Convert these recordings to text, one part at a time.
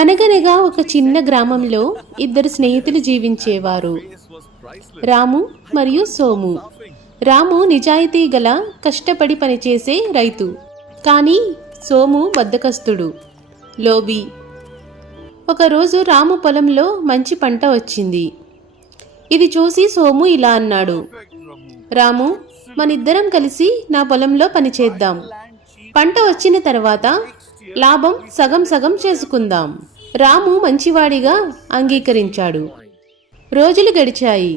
అనగనగా ఒక చిన్న గ్రామంలో ఇద్దరు స్నేహితులు జీవించేవారు, రాము మరియు సోము. రాము నిజాయితీ గల కష్టపడి పనిచేసే రైతు, కానీ సోము బద్ధకస్తుడు, లోబి. ఒకరోజు రాము పొలంలో మంచి పంట వచ్చింది. ఇది చూసి సోము ఇలా అన్నాడు, రాము, మనిద్దరం కలిసి నా పొలంలో పనిచేద్దాం. పంట వచ్చిన తర్వాత లాభం సగం సగం చేసుకుందాం. రాము మంచివాడిగా అంగీకరించాడు. రోజులు గడిచాయి.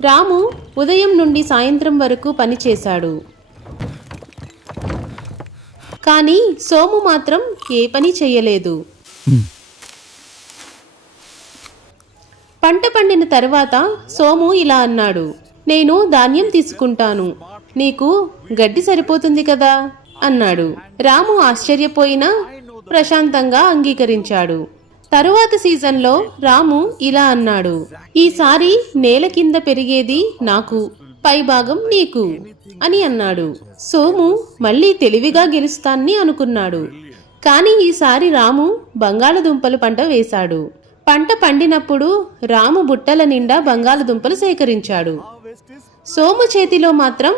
రాము ఉదయం నుండి సాయంత్రం వరకు పనిచేశాడు. కానీ సోము మాత్రం ఏ పని చెయ్యలేదు. పంట పండిన తర్వాత సోము ఇలా అన్నాడు, నేను ధాన్యం తీసుకుంటాను, నీకు గడ్డి సరిపోతుంది కదా అన్నాడు. రాము ఆశ్చర్యపోయినా ప్రశాంతంగా అంగీకరించాడు. తరువాత సీజన్లో రాము ఇలా అన్నాడు, ఈసారి నేల కింద పెరిగేది నాకు, పైభాగం నీకు అని అన్నాడు. సోము మళ్ళీ తెలివిగా గెలుస్తాన్ని అనుకున్నాడు. కానీ ఈసారి రాము బంగాళదుంపలు పంట వేశాడు. పంట పండినప్పుడు రాము బుట్టల నిండా బంగాళదుంపలు సేకరించాడు. సోము చేతిలో మాత్రం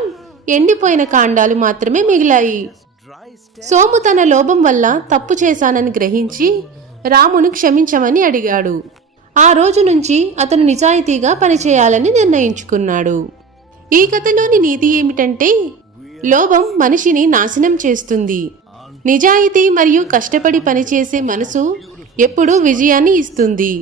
ఎండిపోయిన కాండాలు మాత్రమే మిగిలాయి. సోము తన లోభం వల్ల తప్పు చేశానని గ్రహించి రామును క్షమించమని అడిగాడు. ఆ రోజు నుంచి అతను నిజాయితీగా పనిచేయాలని నిర్ణయించుకున్నాడు. ఈ కథలోని నీతి ఏమిటంటే, లోభం మనిషిని నాశనం చేస్తుంది. నిజాయితీ మరియు కష్టపడి పనిచేసే మనసు ఎప్పుడూ విజయాన్ని ఇస్తుంది.